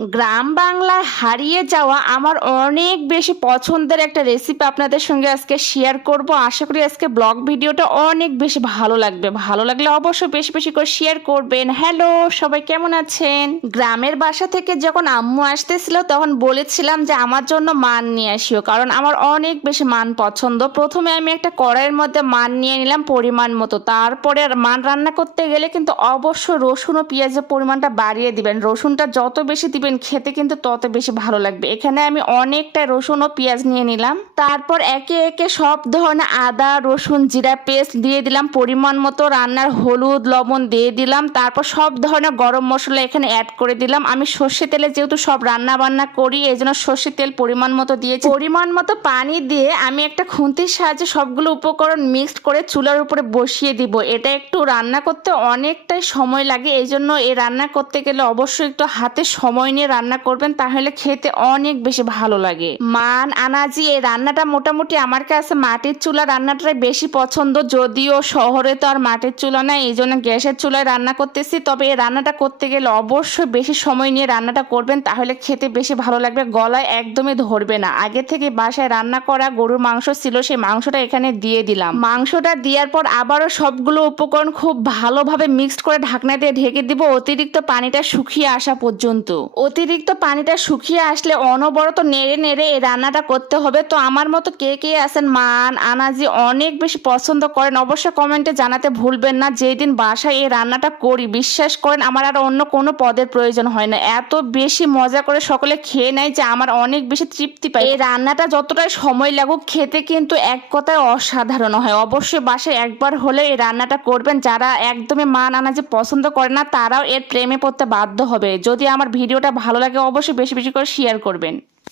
গ্রাম বাংলায় হারিয়ে যাওয়া আমার অনেক বেশি পছন্দের একটা রেসিপি আপনাদের সঙ্গে আজকে শেয়ার করব। আশা করি আজকে ব্লগ ভিডিওটা অনেক বেশি ভালো লাগবে। ভালো লাগলে অবশ্যই বেশি বেশি করে শেয়ার করবেন। হ্যালো সবাই, কেমন আছেন? গ্রামের বাসা থেকে যখন আম্মু আসতেছিল তখন বলেছিলাম যে আমার জন্য মান নিয়ে আসিও, কারণ আমার অনেক বেশি মান পছন্দ। প্রথমে আমি একটা কড়াইয়ের মধ্যে মান নিয়ে নিলাম পরিমাণ মতো। তারপরে মান রান্না করতে গেলে কিন্তু অবশ্যই রসুন ও পেঁয়াজের পরিমাণটা বাড়িয়ে দিবেন। রসুনটা যত বেশি দিবেন খেতে কিন্তু তত বেশি ভালো লাগবে। এখানে আমি অনেকটা রসুন ও পেঁয়াজ নিয়ে নিলাম। তারপর একে একে সব ধরনের আদা রসুন জিরা পেস্ট দিয়ে দিলাম, পরিমাণ মতো রান্নার হলুদ লবণ দিয়ে দিলাম। তারপর সব ধরনের গরম মশলা এখানে অ্যাড করে দিলাম। আমি সর্ষে তেলে যেহেতু সব রান্না বান্না করি এই জন্য সর্ষে তেল পরিমাণ মতো দিয়েছি। পরিমাণ মতো পানি দিয়ে আমি একটা খুন্তির সাহায্যে সবগুলো উপকরণ মিক্সড করে চুলার উপরে বসিয়ে দিব। এটা একটু রান্না করতে অনেকটাই সময় লাগে, এই জন্য এই রান্না করতে গেলে অবশ্যই একটু হাতে সময় নিয়ে রান্না করবেন, তাহলে খেতে অনেক বেশি ভালো লাগে। মান আনাজি এই রান্নাটা মোটামুটি আমার কাছে মাটির চুলা রান্নাটাই বেশি পছন্দ। যদিও শহরে তো আর মাটির চুলা নাই, এই জন্য গ্যাসের চুলায় রান্না করতেছি। তবে এই রান্নাটা করতে গেলে অবশ্যই বেশি সময় নিয়ে রান্নাটা করবেন, তাহলে খেতে বেশি ভালো লাগবে, গলায় একদমই ধরবে না। আগে থেকে বাসায় রান্না করা গরুর মাংস ছিল, সেই মাংসটা এখানে দিয়ে দিলাম। মাংসটা দেওয়ার পর আবারও সবগুলো উপকরণ খুব ভালোভাবে মিক্সড করে ঢাকনা দিয়ে ঢেকে দিব অতিরিক্ত পানিটা শুকিয়ে আসা পর্যন্ত। অতিরিক্ত পানিটা শুকিয়ে আসলে অনবরত নেড়ে নেড়ে এই রান্নাটা করতে হবে। তো আমার মতো কে কে আছেন মান আনাজি অনেক বেশি পছন্দ করেন অবশ্যই কমেন্টে জানাতে ভুলবেন না। যেই দিন বাসায় এই রান্নাটা করি বিশ্বাস করেন আমার আর অন্য কোনো পদের প্রয়োজন হয় না। এত বেশি মজা করে সকলে খেয়ে নেয় যে আমার অনেক বেশি তৃপ্তি পায়। এই রান্নাটা যতটাই সময় লাগুক খেতে কিন্তু এক কথায় অসাধারণ হয়। অবশ্যই বাসায় একবার হলে এই রান্নাটা করবেন। যারা একদমই মান আনাজি পছন্দ করে না তারাও এর প্রেমে পড়তে বাধ্য হবে। যদি আমার ভিডিওটা ভালো লাগে অবশ্যই বেশি বেশি করে শেয়ার করবেন।